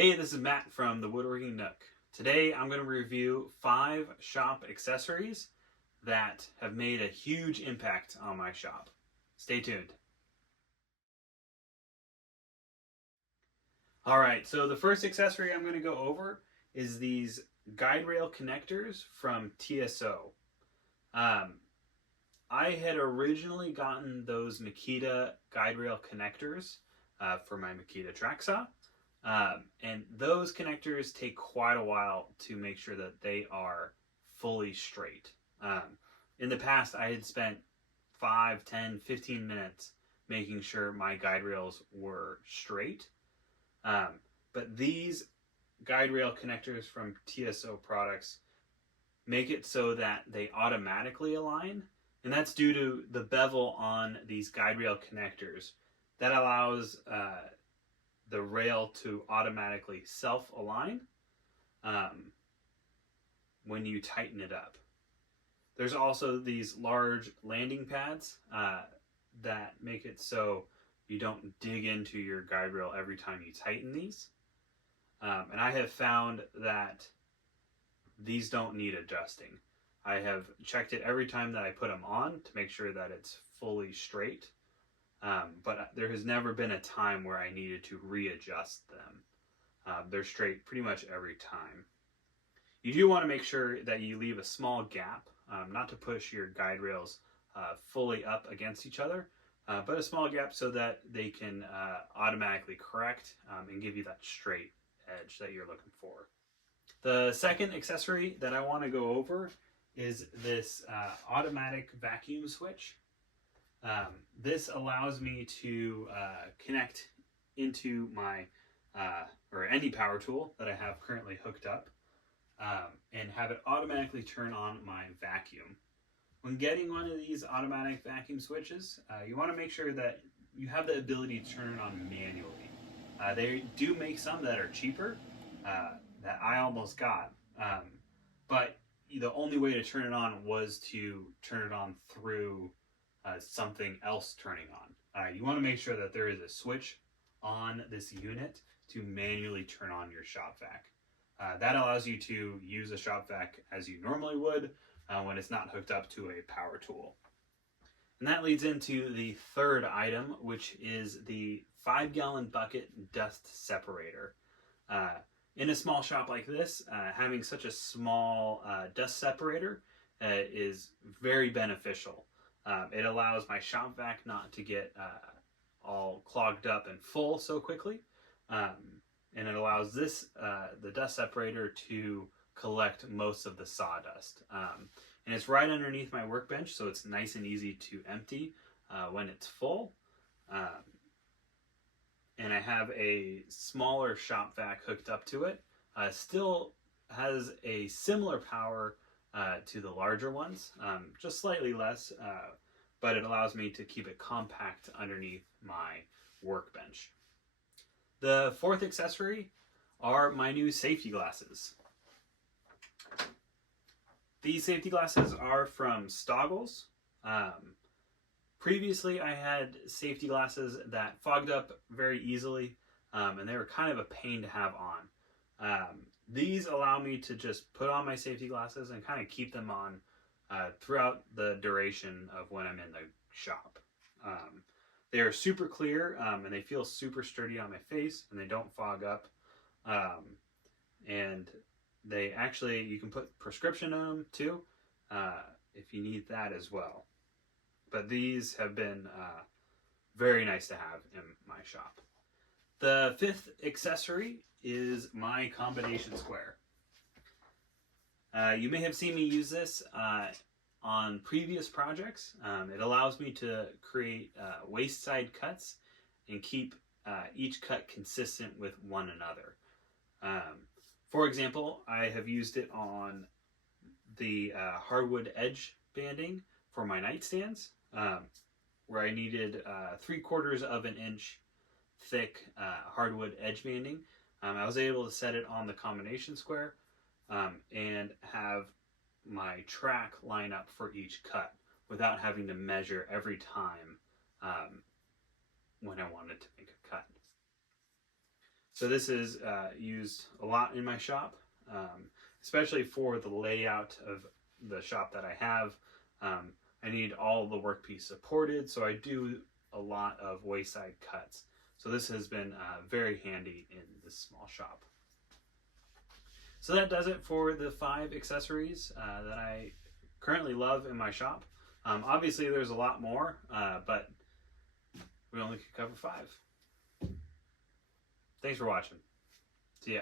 Hey, this is Matt from the Woodworking Nook. Today I'm going to review 5 shop accessories that have made a huge impact on my shop. Stay tuned. Alright, so the first accessory I'm going to go over is these guide rail connectors from TSO. Um, I had originally gotten those Makita guide rail connectors for my Makita track saw. And those connectors take quite a while to make sure that they are fully straight. In the past, I had spent 5, 10, 15 minutes making sure my guide rails were straight. But these guide rail connectors from TSO products make it so that they automatically align. And that's due to the bevel on these guide rail connectors. That allows the rail to automatically self-align when you tighten it up. There's also these large landing pads that make it so you don't dig into your guide rail every time you tighten these. And I have found that these don't need adjusting. I have checked it every time that I put them on to make sure that it's fully straight. But there has never been a time where I needed to readjust them. They're straight pretty much every time. You do want to make sure that you leave a small gap, not to push your guide rails fully up against each other, but a small gap so that they can automatically correct and give you that straight edge that you're looking for. The second accessory that I want to go over is this automatic vacuum switch. This allows me to connect into my or any power tool that I have currently hooked up and have it automatically turn on my vacuum. When getting one of these automatic vacuum switches, you want to make sure that you have the ability to turn it on manually. They do make some that are cheaper that I almost got, but the only way to turn it on was to turn it on through something else turning on. You want to make sure that there is a switch on this unit to manually turn on your shop vac. That allows you to use a shop vac as you normally would when it's not hooked up to a power tool. And that leads into the third item, which is the 5-gallon bucket dust separator. In a small shop like this, having such a small dust separator is very beneficial. It allows my shop vac not to get all clogged up and full so quickly. And it allows this, the dust separator, to collect most of the sawdust. And it's right underneath my workbench, so it's nice and easy to empty when it's full. And I have a smaller shop vac hooked up to it. Still has a similar power to the larger ones, just slightly less, but it allows me to keep it compact underneath my workbench. The fourth accessory are my new safety glasses. These safety glasses are from Stoggles. Previously, I had safety glasses that fogged up very easily, and they were kind of a pain to have on. These allow me to just put on my safety glasses and kind of keep them on throughout the duration of when I'm in the shop. They are super clear, and they feel super sturdy on my face, and they don't fog up. And they actually, you can put prescription on them too, if you need that as well. But these have been very nice to have in my shop. The fifth accessory is my combination square. You may have seen me use this on previous projects. It allows me to create waist side cuts and keep each cut consistent with one another. For example, I have used it on the hardwood edge banding for my nightstands, where I needed 3/4 of an inch thick hardwood edge banding. I was able to set it on the combination square and have my track line up for each cut without having to measure every time when I wanted to make a cut. So this is used a lot in my shop, especially for the layout of the shop that I have. I need all the workpiece supported, so I do a lot of wayside cuts. So this has been very handy in this small shop. So that does it for the 5 accessories that I currently love in my shop. Obviously there's a lot more, but we only could cover 5. Thanks for watching. See ya.